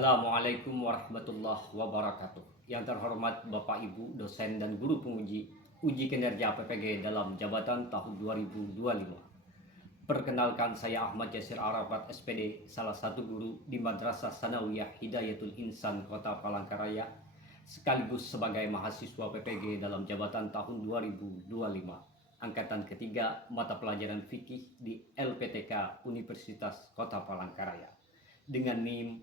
Assalamualaikum warahmatullahi wabarakatuh. Yang terhormat Bapak Ibu dosen dan guru penguji uji kinerja PPG dalam jabatan tahun 2025. Perkenalkan, saya Ahmad Yasir Arafat SPD, salah satu guru di Madrasah Sanawiyah Hidayatul Insan Kota Palangkaraya, sekaligus sebagai mahasiswa PPG dalam jabatan tahun 2025. Angkatan ketiga mata pelajaran fikih di LPTK Universitas Kota Palangkaraya dengan NIM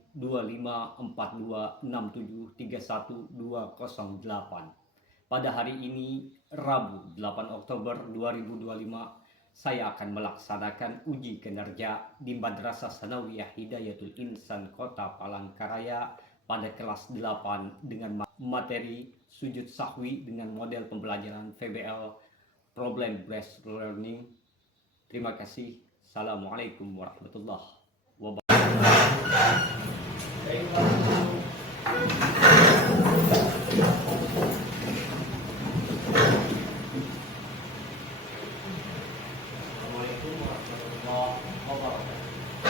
25426731208. Pada hari ini, Rabu 8 Oktober 2025, saya akan melaksanakan uji kinerja di Madrasah Sanawiyah Hidayatul Insan Kota Palangkaraya pada kelas 8 dengan materi sujud sahwi dengan model pembelajaran VBL Problem Based Learning. Terima kasih. Assalamualaikum warahmatullahi wabarakatuh.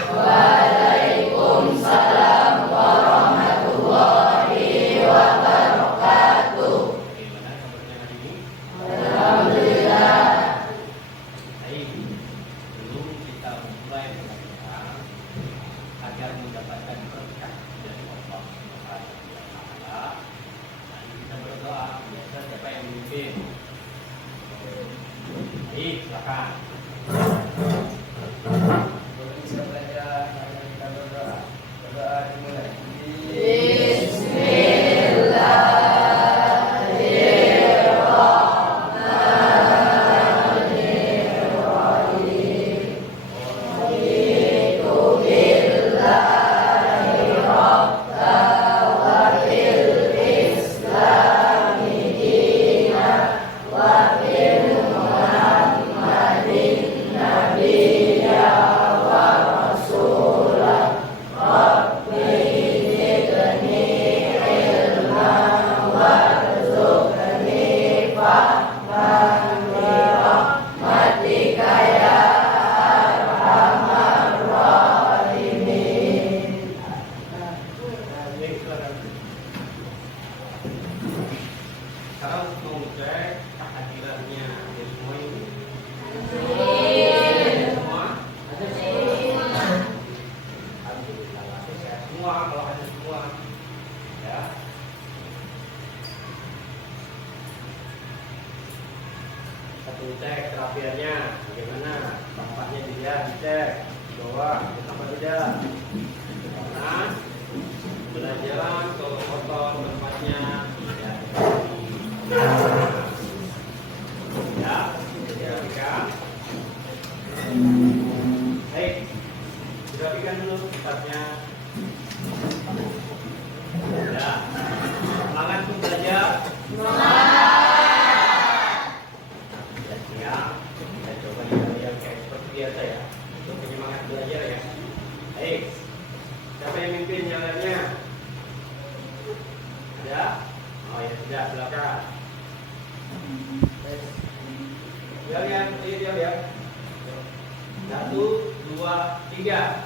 Waalaikumsalam warahmatullahi wabarakatuh. Bagaimana kabarnya hari ini? Alhamdulillah. Baik, sebelum kita mulai belajar agar mendapatkan berkah dari Allah Subhanahu wa Ta'ala, mari kita berdoa. Biasa siapa yang memimpin? Baik, silakan. Bisa belajar, mari kita berdoa. Berdoa dimulai. Sekarang mau cek kehadirannya ada semua ini. Semua? Alhamdulillah, sehat semua kalau ada semua. Ya. Satu cek kerapiannya bagaimana? Tampaknya dilihat, dicek di bawah, apa tidak? Karena belajaran kalau kotor tempatnya ya. Ya, dirapikan. Baik, dirapikan dulu tempatnya. Ya, semangat untuk belajar. Ya, siap. Kita coba yang kayak seperti biasa ya, untuk penyemangat belajar ya. Baik, siapa yang mimpin jalannya? Ada? Oh ya, sudah, silakan. Diam ya. 1, 2, 3.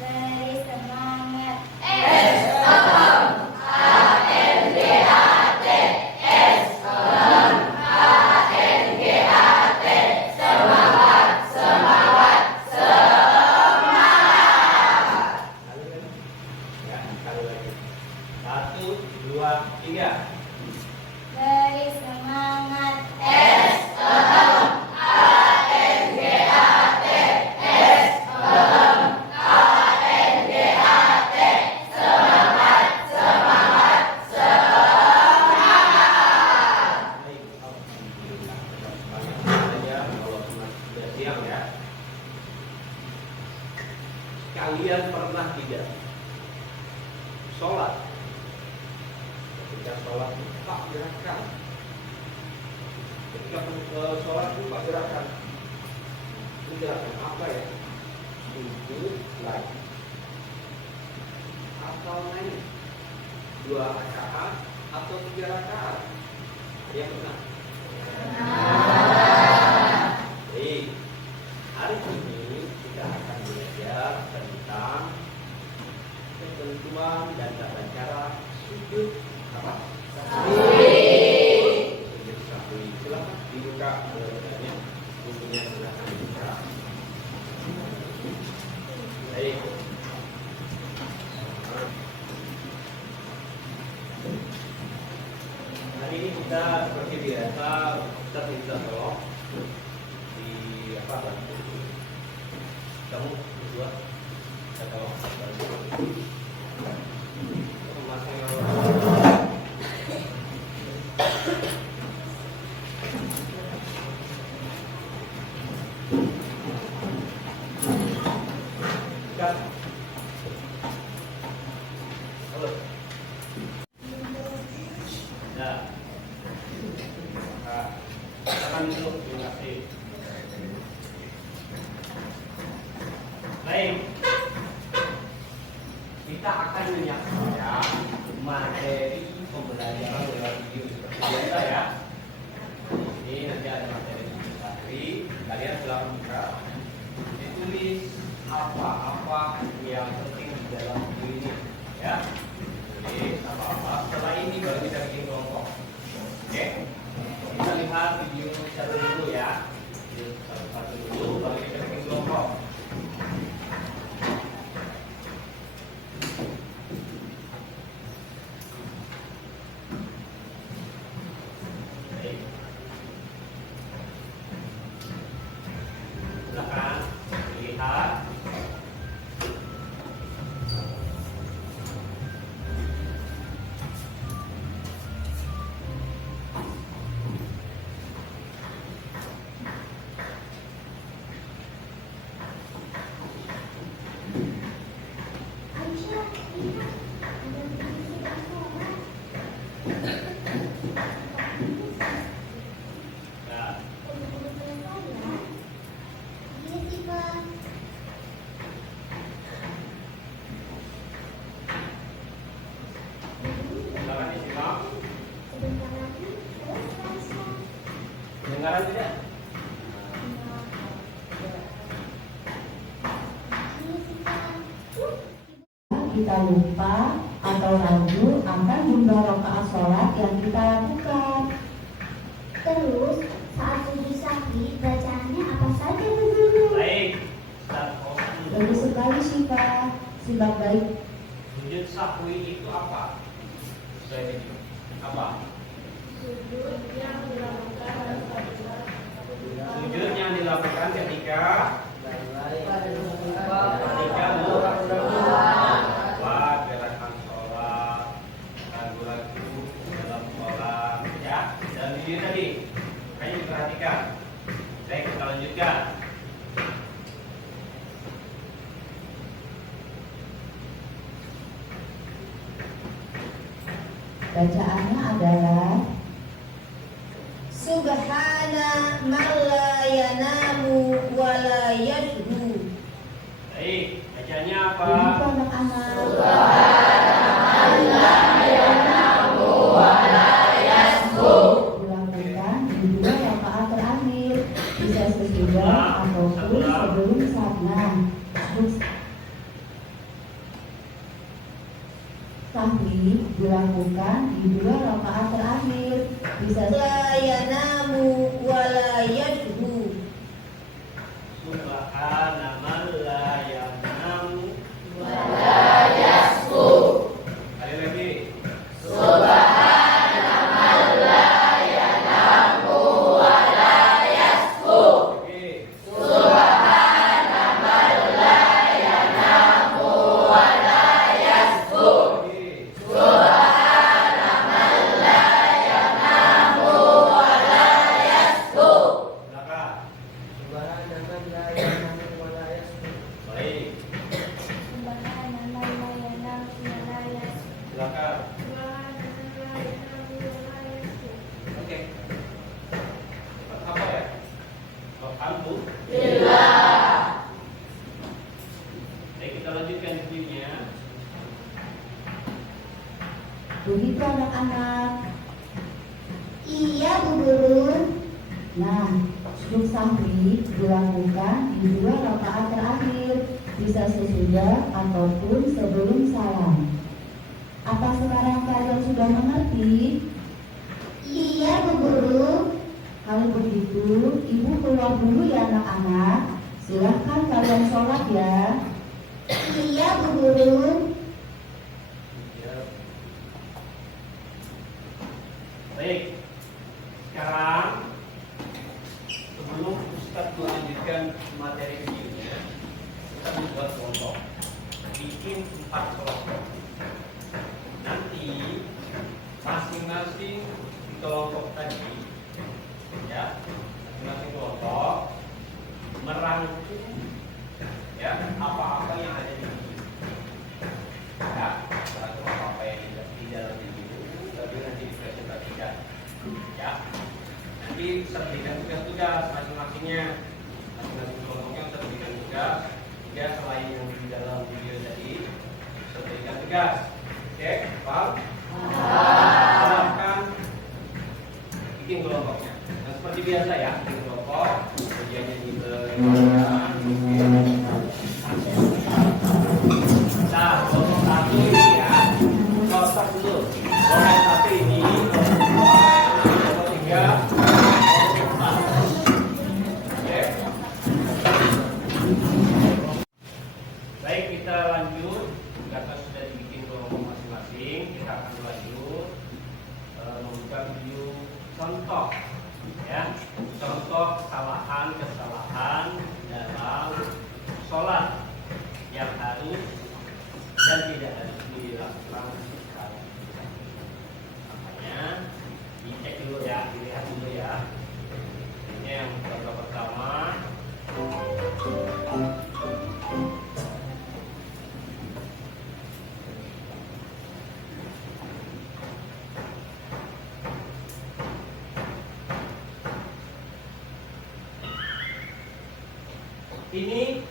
Beri semangat. Ya, sekali lagi. 1, 2, 3. Beri semangat. Baik, alhamdulillah. Tetap semangat belajar kalau sudah siang ya. Kalian pernah tidak sholat? Ketika sholat lupa gerakan. Ketika sholat lupa gerakan. Ini gerakan apa ya? Sujud lagi. Atau naik 2 rakaat atau 3 rakaat. Ada yang pernah? Baik, hari ini kita akan belajar tentang ketentuan kita seperti biasa kita minta tolong di apa kamu berdua kita tolong baik, kita akan menyaksikan materi pembelajaran lewat video seperti biasa ya. Ini nanti ada materi tapi kalian telah buka ditulis apa-apa yang penting di dalam video ini ya. Jadi apa-apa setelah ini baru kita bikin kelompok. Oke, kita lihat video satu dulu ya. Video satu dulu baru kita bikin kelompok. Silakan lihat. Nah, silakan disimak. Dengaran tidak? Kita lupa atau ragu akan jumlah rakaat sholat yang kita lakukan. Terus saat sujud sahwi bacaannya apa saja Bu Guru? Baik, Ustaz Bagus sekali Syifa, simak baik. sujud sahwi itu apa? Apa? Sujud yang dilakukan ketika buat gerakan sholat, ragu-ragu dalam sholat, ya. Dan video tadi, kayaknya diperhatikan. Baik, kita lanjutkan. Bacaannya adalah Subhana man la yanamu wa la yashhu. Baik, bacanya apa? begitu anak-anak. Dilakukan di dua rakaat terakhir, bisa sesudah ataupun sebelum salam. Sahwi dilakukan di dua rakaat terakhir, bisa La yanamu wa la yashhu. Subhana man la yanamu Kali lagi. Oke. Oke. Silakan. Subhanaman la yanamu wa la yasbu. Baik, silakan. Oke. Apa ya? Alhamdulillah. Baik, kita lanjutkan videonya. begitu anak-anak. Iya Bu Guru. Nah, sujud sahwi dilakukan di dua rakaat terakhir, bisa sesudah ataupun sebelum salam. Apa sekarang kalian sudah mengerti? Iya Bu Guru. Kalau begitu, ibu keluar dulu ya anak-anak. Silahkan kalian sholat ya. Iya Bu Guru. Baik, sekarang sebelum Ustadz melanjutkan materi videonya, kita membuat kelompok, bikin 4 kelompok. Nanti masing-masing kelompok tadi, ya, masing-masing kelompok merangkum ya apa-apa yang ada di video, ya, merangkum apa-apa yang di dalam video, tapi nanti dipresentasikan, ya. Nanti berikan tugas-tugas masing-masingnya, masing-masing kelompoknya berikan tugas. Ya, selain yang di dalam video tadi, berikan tugas. Oke, paham? Silahkan bikin kelompoknya. Nah, seperti biasa ya, bikin kelompok, kerjanya diberikan. Nah, kelompok 1 ini ya, kelompok dulu. Kelompok 1 ini, kelompok 3, kelompok 4. Oke. Baik, kita lanjut. Karena sudah dibikin kelompok masing-masing, kita akan lanjut membuka video contoh, ya, contoh kesalahan dalam sholat yang harus dan tidak harus dilakukan sekali. Makanya dicek dulu ya, dilihat dulu ya. Ini yang contoh pertama. Ini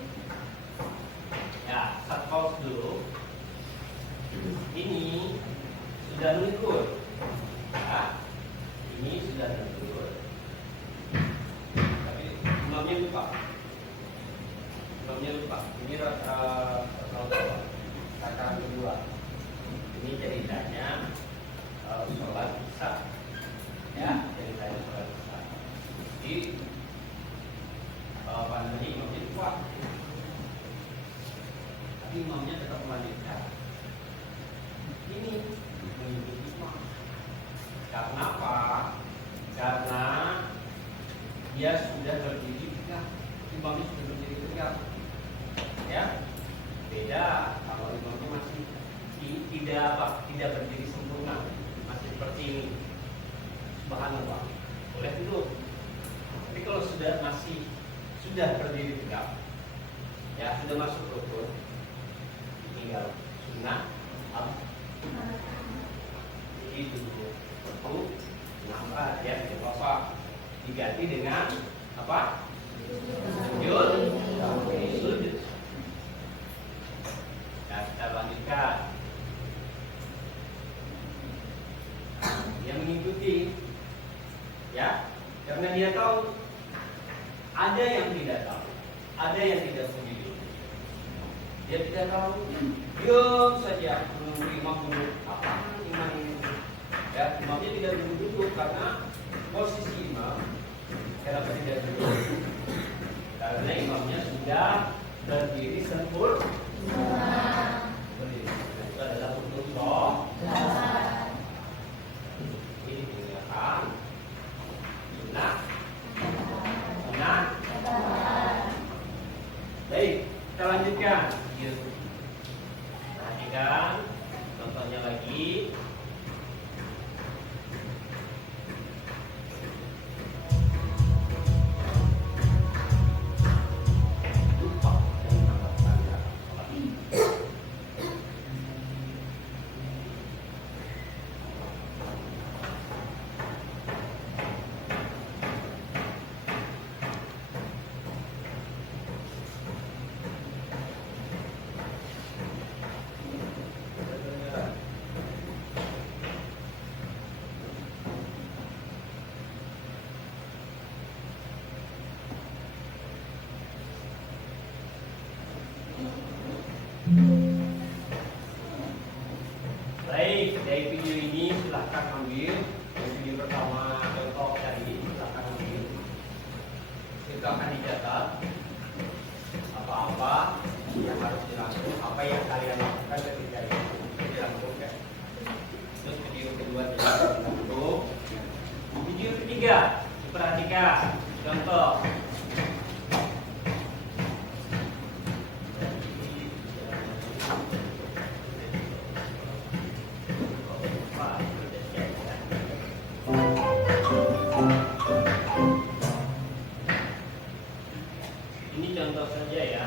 ya, set pause dulu. Ini sudah luntur, ya. Ini sudah luntur. Tapi imamnya lupa. Ini rakaat kedua. Ini ceritanya sholat isya, ya, ceritanya sholat isya. Jadi pandemi imamnya lupa, tapi imamnya tetap melanjutkan. Ini mengikuti imam. Karena apa? Karena dia sudah berdiri tegak, imamnya sudah berdiri tegak, ya. Beda kalau imamnya masih tidak berdiri sempurna, masih seperti ini. Subhanallah, boleh duduk. Tapi kalau sudah berdiri tegak, ya, sudah masuk rukun, tinggal sunnah jadi duduk itu nambah ya, apa diganti dengan apa? Sujud. Nah, kita lanjutkan. Dia mengikuti, ya, karena dia tahu. Ada yang tidak tahu, ada yang tidak sendiri. Dia tidak tahu, diam saja menunggu imam duduk. Apa imam ini? Ya, imamnya tidak duduk karena posisi imam. Kenapa tidak duduk? Karena imamnya sudah berdiri sempurna. Itu adalah untuk sholat. Ini tinggalkan sunnah. Baik, kita lanjutkan. Perhatikan contohnya lagi. Lupa dan tambah tanda. Baik, dari video ini silahkan ambil. Dari video pertama contoh tadi silahkan ambil. Itu akan dicatat apa-apa yang harus dilakukan, apa yang kalian lakukan ketika itu dilakukan. Terus video kedua tidak dilakukan. Video ketiga ketiga, perhatikan contoh. Ini contoh saja ya.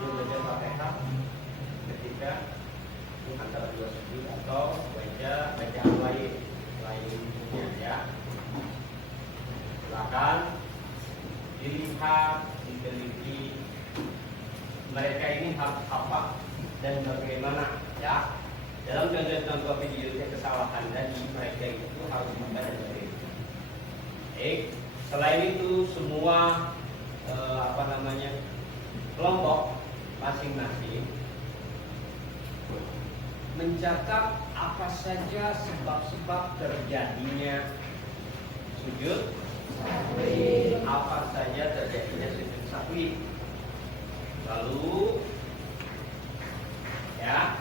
Dia belajar Fatihah ketika antara dua sujud atau bacaan lainnya ya. Silakan dilihat, diteliti mereka ini harus apa dan bagaimana ya. Dalam contoh video kesalahan tadi mereka itu harus membaca dari. Selain itu semua kelompok masing-masing mencatat apa saja sebab-sebab terjadinya sujud sahwi, apa saja terjadinya sujud sahwi. Lalu ya,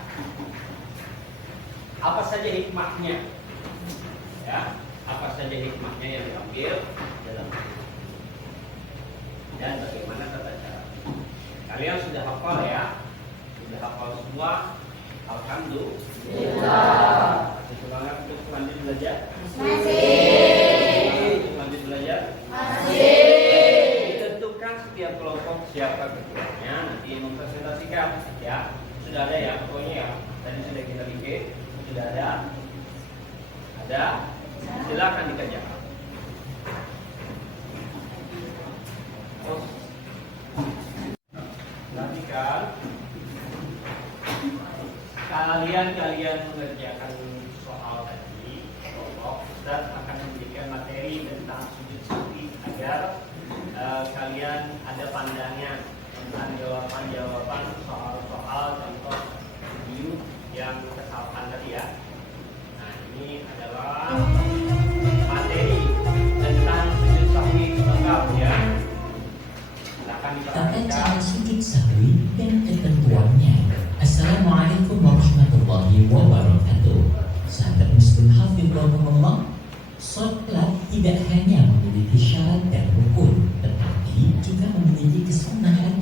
apa saja hikmahnya? Ya, apa saja hikmahnya yang diambil dalam dan bagaimana tata cara. Kalian sudah hafal ya? Sudah hafal semua? Alhamdulillah. Masih semangat untuk lanjut belajar? Masih. Untuk lanjut belajar? Masih. Ditentukan setiap kelompok siapa ketuanya, nanti mempresentasikan ya. Sudah ada ya pokoknya ya. Tadi sudah kita bikin. Sudah ada? Ada? Silakan dikerjakan. Perhatikan, kalian mengerjakan soal tadi, kelompok Ustaz akan memberikan materi tentang sujud sahwi agar kalian ada pandangan tentang jawaban soal-soal contoh video yang kesalahan tadi ya. Nah, ini adalah materi tentang sujud sahwi lengkap ya. Silakan Tata cara diperhatikan. sujud sahwi dan ketentuannya. Assalamualaikum warahmatullahi wabarakatuh. Sahabat Muslim hafizahumullah, salat tidak hanya memiliki syarat dan rukun, tetapi juga memiliki kesunahan.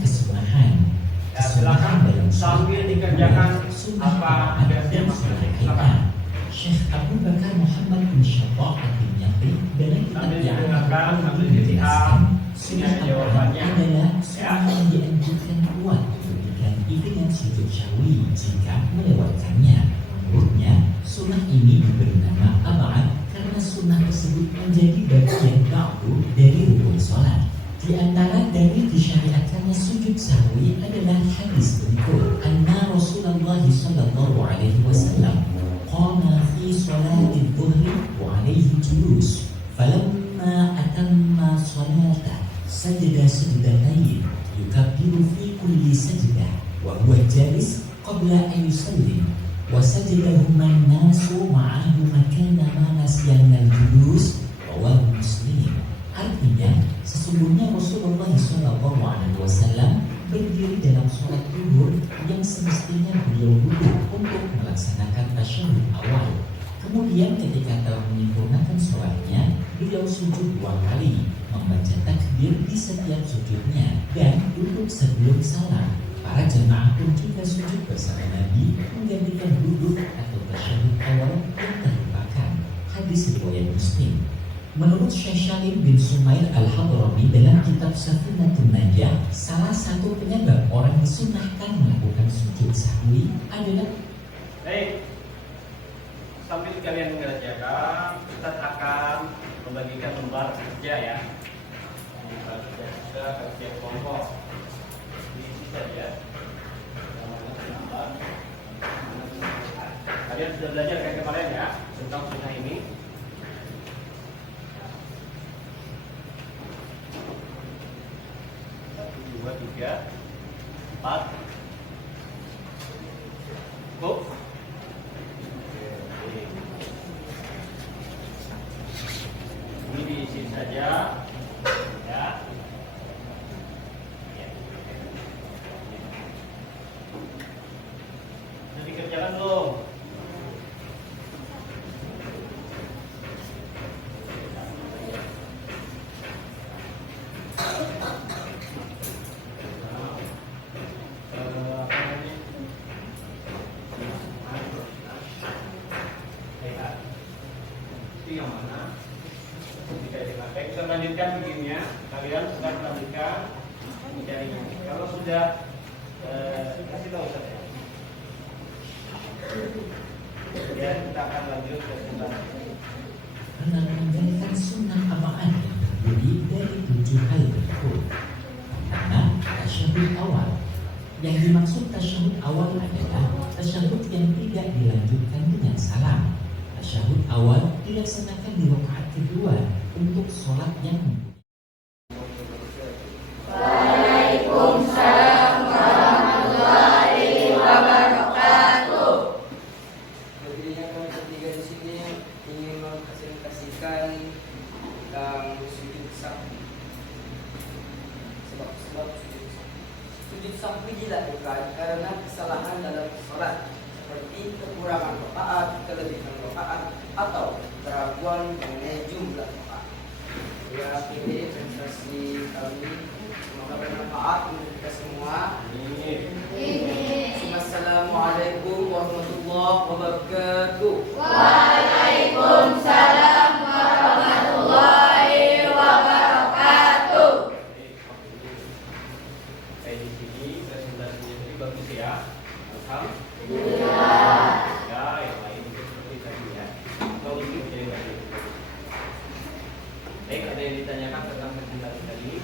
Ya, silakan sambil dikerjakan apa tugasnya masing-masing. Silakan. Syekh Abu Bakar Muhammad bin Syabah Al-Yaqi dalam Sambil kitabnya didengarkan, sambil menjelaskan dilihat sunnah jawabannya. adalah sunnah yang dianjurkan kuat untuk diganti dengan sujud sahwi jika melewatkannya. Menurutnya, sunnah ini diberi nama ab'ad karena sunnah tersebut menjadi bagian ba'du dari rukun sholat. Di antara dalil disyariatkannya sujud sahwi adalah hadis berikut. Anna Rasulullah sallallahu alaihi wasallam qama fi salati dhuhri wa alaihi julus falamma atamma salata sajada sajdatayn yukabbiru fi kulli sajdah wa huwa jalis qabla an yusallim wa sajadahuma an-nasu ma'ahu makana ma nasiyana al-julus rawahu Muslim. Artinya, sesungguhnya Rasulullah SAW berdiri dalam sholat zuhur yang semestinya beliau duduk untuk melaksanakan tasyahud awal. Kemudian ketika telah menyempurnakan sholatnya, beliau sujud 2 kali, membaca takbir di setiap sujudnya dan duduk sebelum salam. Para jemaah pun juga sujud bersama Nabi menggantikan duduk atau tasyahud awal yang terlupakan. Hadis riwayat Muslim. Menurut Syekh Salim bin Sumail Al-Hadrami dalam kitab Safinatun Najah, salah satu penyebab orang disunahkan melakukan sujud sahwi adalah Baik, sambil kalian mengerjakan, kita akan membagikan lembar kerja ya. Lembar kerja kelompok. Ini saja. Kalian sudah belajar kayak kemarin ya tentang sunnah ini. 1, 2, 3, 4. Cukup? Ini diisi saja ya. lanjutkan bikinnya, kalian sudah lanjutkan mencarinya. Kalau sudah kasih tahu saya. Ya, kita akan lanjut ke sunnah. Karena menjalankan sunnah apaan yang terdiri dari 7 hal berikut. Karena tasyahud awal. Yang dimaksud tasyahud awal adalah tasyahud yang tidak dilanjutkan dengan salam. Tasyahud awal dilaksanakan di rakaat kedua untuk sholat yang Waalaikumsalam warahmatullahi wabarakatuh. Berdirinya kami bertiga di sini ingin mempresentasikan tentang sujud sahwi. Sebab sujud sahwi dilakukan karena kesalahan dalam sholat, seperti kekurangan rakaat, kelebihan rakaat, atau keraguan mengenai jumlah rakaat. Ya, ini presentasi kami. Semoga bermanfaat untuk kita semua. Assalamualaikum warahmatullahi wabarakatuh. Waalaikumsalam warahmatullahi wabarakatuh. Saya di sini presentasinya tadi bagus ya. Alhamdulillah. Ya, yang lain juga seperti tadi ya. Kalau ini jadi bagus. Baik, ada yang ditanyakan tentang presentasi tadi?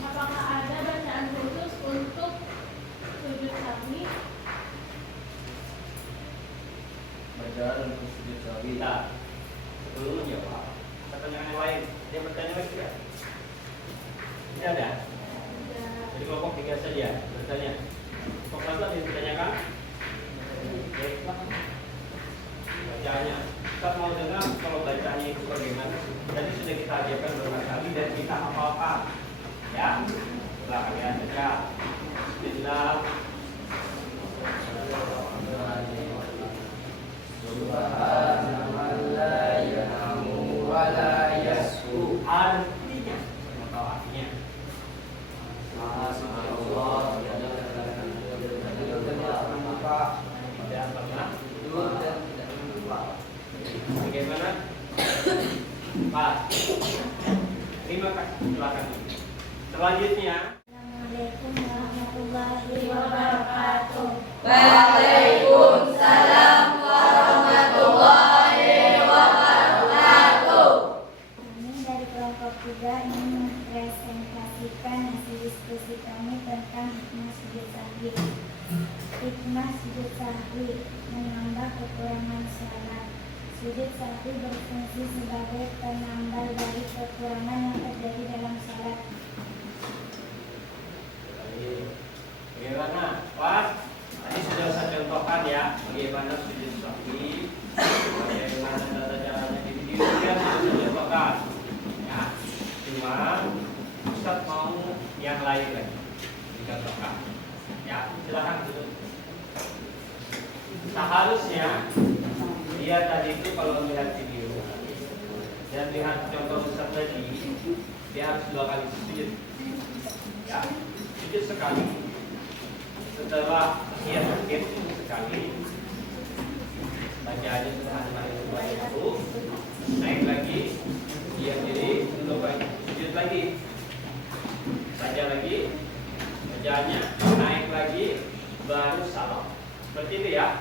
Apakah ada bacaan khusus untuk sujud sahwi? Bacaan untuk sujud sahwi. Nah, sebelumnya Pak, pertanyaan yang lain. Dia bertanya lagi ya? Tidak ada? Jadi kelompok 3 saja bertanya. Kelompok kelas yang ditanyakan? Bacaannya. Kita mau dengar kalau bacanya itu bagaimana. Tadi sudah kita ajarkan beberapa kali dan kita hafalkan. Ya, setelah kalian baca. Bismillah. Subhanallahi la yanamu wa la yashu. Artinya, mau tahu artinya? Maha suci Allah, tiada lupa, Tidak pernah. tidur dan tidak lupa. Bagaimana? Pak, terima kasih. Silakan. Selanjutnya. Assalamualaikum warahmatullahi wabarakatuh. Waalaikumsalam warahmatullahi wabarakatuh. Kami dari kelompok 3 ingin mempresentasikan hasil diskusi kami tentang hikmah sujud sahwi. Hikmah sujud sahwi menambah kekurangan salat. Sujud sahwi berfungsi sebagai penambal dari kekurangan yang terjadi dalam salat. Bagaimana? Pak, tadi sudah saya contohkan ya bagaimana sujud sahwi, bagaimana tata caranya di video kan sudah saya contohkan. Ya, cuma Ustaz mau yang lain lagi dicontohkan. Ya, silakan duduk. Seharusnya dia tadi itu kalau melihat video dan lihat contoh Ustaz tadi, dia harus 2 kali sujud. Ya, sujud sekali. Setelah dia sakit sekali, bacaannya sudah ada itu, naik lagi, dia diri, untuk sujud lagi, baca lagi, bacaannya naik lagi, baru salam. Seperti itu ya.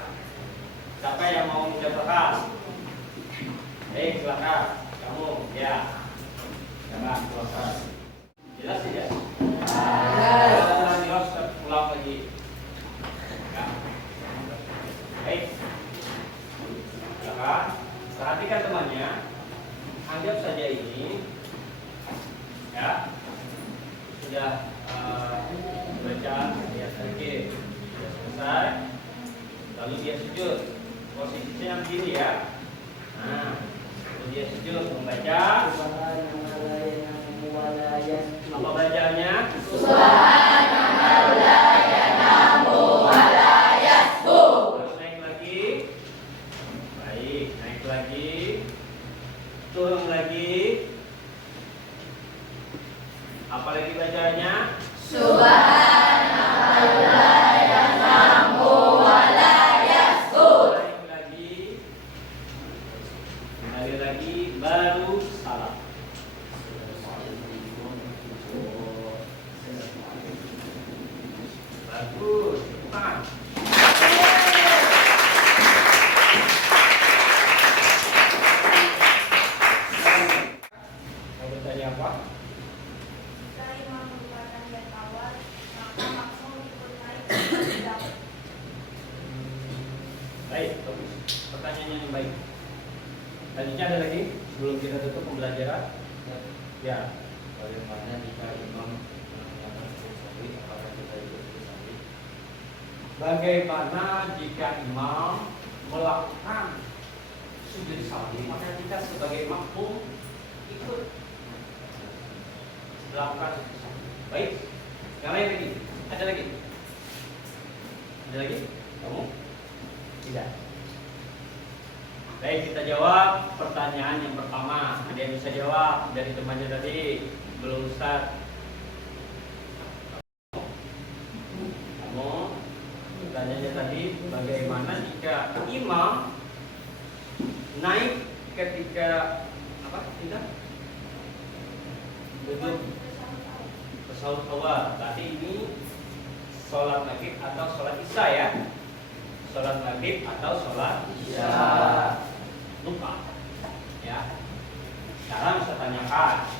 Siapa yang mau mencontohkan? Silakan. Kamu, ya. Silakan, silakan. Jelas tidak? Nanti harus ulang lagi. Ya. Baik. Silakan. Perhatikan temannya. Anggap saja ini, ya, sudah bacaan ayat terakhir sudah selesai. Lalu dia sujud. Posisinya begini ya. Nah, lalu dia sujud membaca. Apa bacanya? Subhanahu la yanamu wa la yashu. Lalu naik lagi. Baik, naik lagi. Turun lagi. Apa lagi bacanya? Subhanahu la yanamu wa la yashu. Naik lagi. Naik lagi baru salam. Bagus. Tepuk tangan. Mau bertanya apa? Jika imam merupakan yang awal, maka makmum ikut naik tidak. Baik, bagus. Pertanyaannya yang baik. Selanjutnya ada lagi sebelum kita tutup pembelajaran. Ya. Bagaimana jika imam melaksanakan sujud sahwi, apakah kita ikut sujud sahwi? Bagaimana jika imam melakukan sujud sahwi, maka kita sebagai makmum ikut melakukan sujud sahwi. Baik. Yang lain lagi? Ada lagi? Ada lagi? Kamu? Tidak. Baik, kita jawab pertanyaan yang pertama. Ada yang bisa jawab dari temannya tadi? Belum Ustaz. Kamu? Pertanyaannya tadi, bagaimana jika imam naik ketika apa? Tidak? Duduk tasawuf awal. Berarti ini sholat maghrib atau sholat isya ya? Sholat maghrib atau sholat isya? Lupa ya. Sekarang saya tanyakan,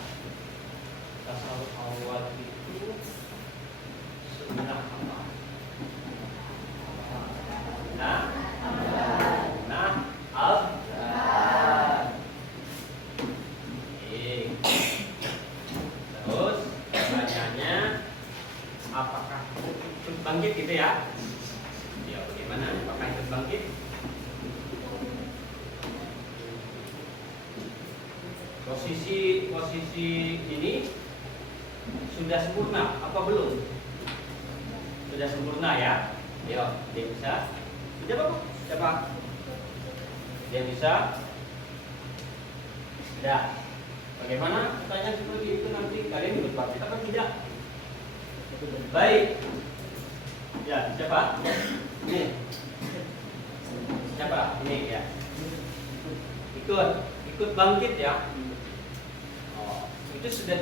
tasawuf awal itu sunnah apa? Nah, terus pertanyaannya, apakah ikut bangkit gitu ya? Ya bagaimana? Apakah ikut bangkit? Posisi ini sudah sempurna apa belum? Sudah sempurna ya? Yuk, dia bisa. Sudah Bapak? Siapa? Dia bisa? Tidak. Bagaimana pertanyaan seperti itu nanti kalian ikut bangkit atau tidak? Baik. Ya, siapa? Ini. Siapa? Ini ya. Ikut bangkit ya. Oh, itu sudah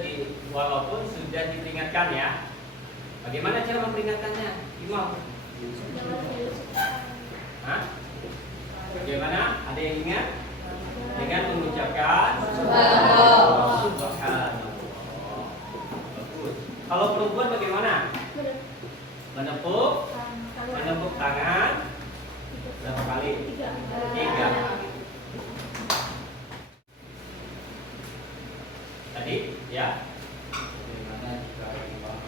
walaupun sudah diperingatkan ya. Bagaimana cara memperingatkannya? Imam. Hah? Bagaimana? Ada yang ingat? Dengan mengucapkan Subhanallah. Bagus. Kalau perempuan bagaimana? Menepuk tangan berapa kali? 3 kali. Tadi ya. Bagaimana jika imam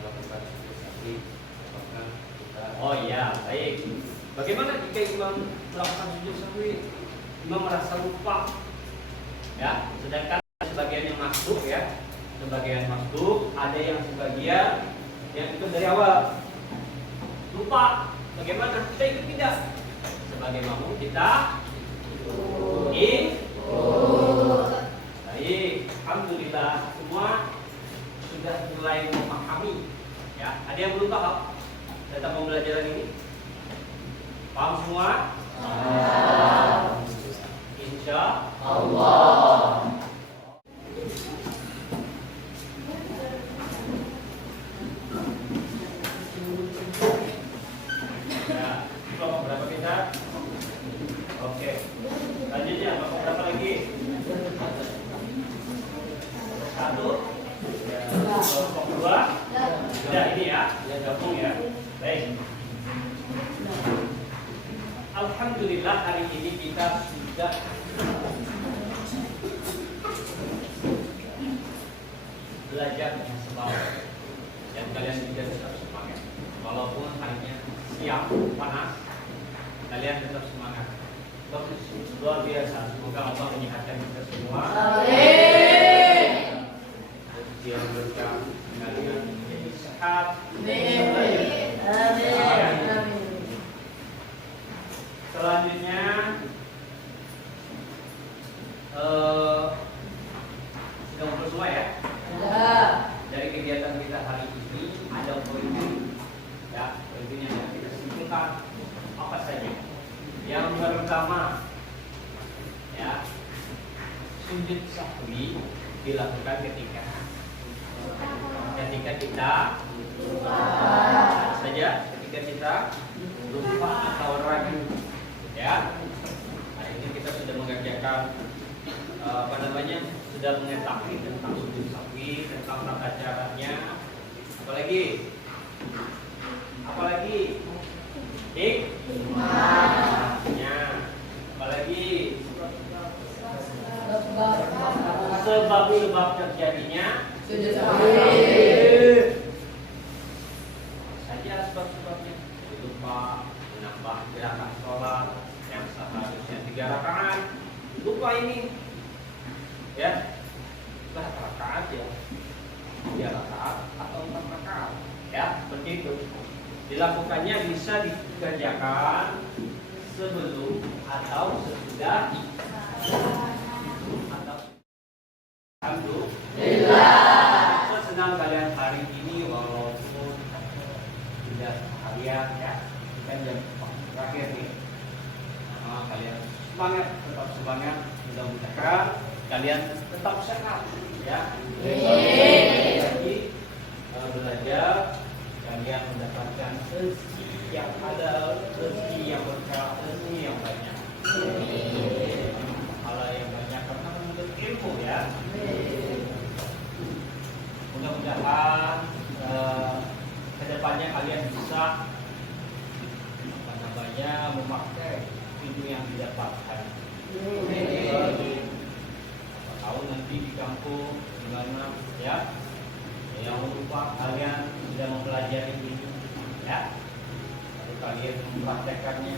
melakukan sujud sahwi, apakah kita Oh iya, baik. Bagaimana jika imam melakukan sujud sahwi, imam merasa lupa, ya? Sedangkan sebagian yang masuk ya, sebagian masuk, ada yang sebagian yang ikut dari awal, lupa. Bagaimana? Kita ikut tidak? Sebagai makmum kita ikut. Baik, alhamdulillah semua sudah mulai memahami. Ya, ada yang belum paham tentang pembelajaran ini? Paham semua? Insya Allah. Ya, kelompok berapa kita? Oke. Lanjutnya, kelompok berapa lagi? 1. Kelompok 2. Sudah ini ya, gabung ya. Baik. Alhamdulillah hari ini kita sudah belajar dengan semangat dan kalian juga tetap semangat walaupun harinya siang panas, kalian tetap semangat. Bagus, luar biasa. Semoga Allah menyehatkan kita semua. Amin. Yang berkah kalian menjadi sehat. Amin. Amin. Selanjutnya sudah ngumpul semua ya? Dari kegiatan kita hari ini ada poin ya, poin yang kita simpulkan apa saja. Yang pertama ya, sujud sahwi dilakukan ketika kita kita lupa atau ragu. Ya. Hari ini kita sudah mengerjakan sudah mengetahui tentang sujud sahwi, tentang tata caranya. Apalagi? Hikmahnya. Apalagi? Sebab terjadinya Sujud sahwi. saja sebab-sebabnya. Lupa menambah gerakan sholat yang seharusnya 3 rakaat. Lupa ini, ya, 3 rakaat ya, 3 rakaat atau 4 rakaat, ya, seperti itu. Dilakukannya bisa dikerjakan sebelum atau sesudah atau alhamdulillah. Senang kalian hari ini walaupun sudah harian ya, kan jam terakhir nih. Kalian semangat, tetap semangat. Mudah-mudahan kalian tetap sehat ya. Lagi belajar, kalian mendapatkan rezeki yang halal, rezeki yang berkah, rezeki yang banyak. Pahala yang banyak karena menuntut ilmu ya. Mudah-mudahan kedepannya kalian bisa memakai ilmu yang didapatkan. Tahu nanti di kampung gimana ya. Jangan lupa kalian sudah mempelajari ini ya. Lalu kalian mempraktekannya.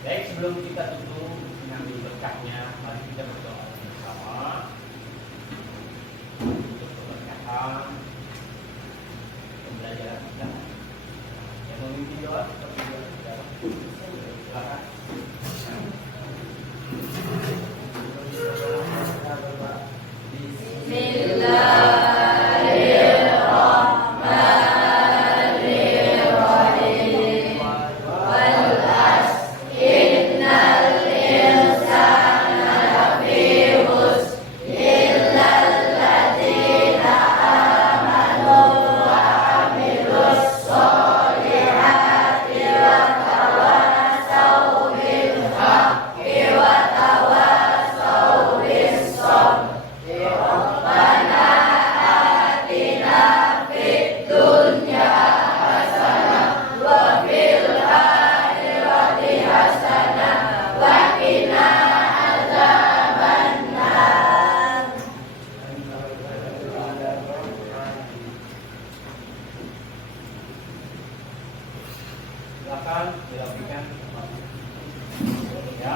Baik, sebelum kita tutup mengambil berkahnya, mari kita berdoa bersama untuk keberkahan pembelajaran kita. Yang memimpin doa seperti biasa. Silakan. Silakan dilakukan ya,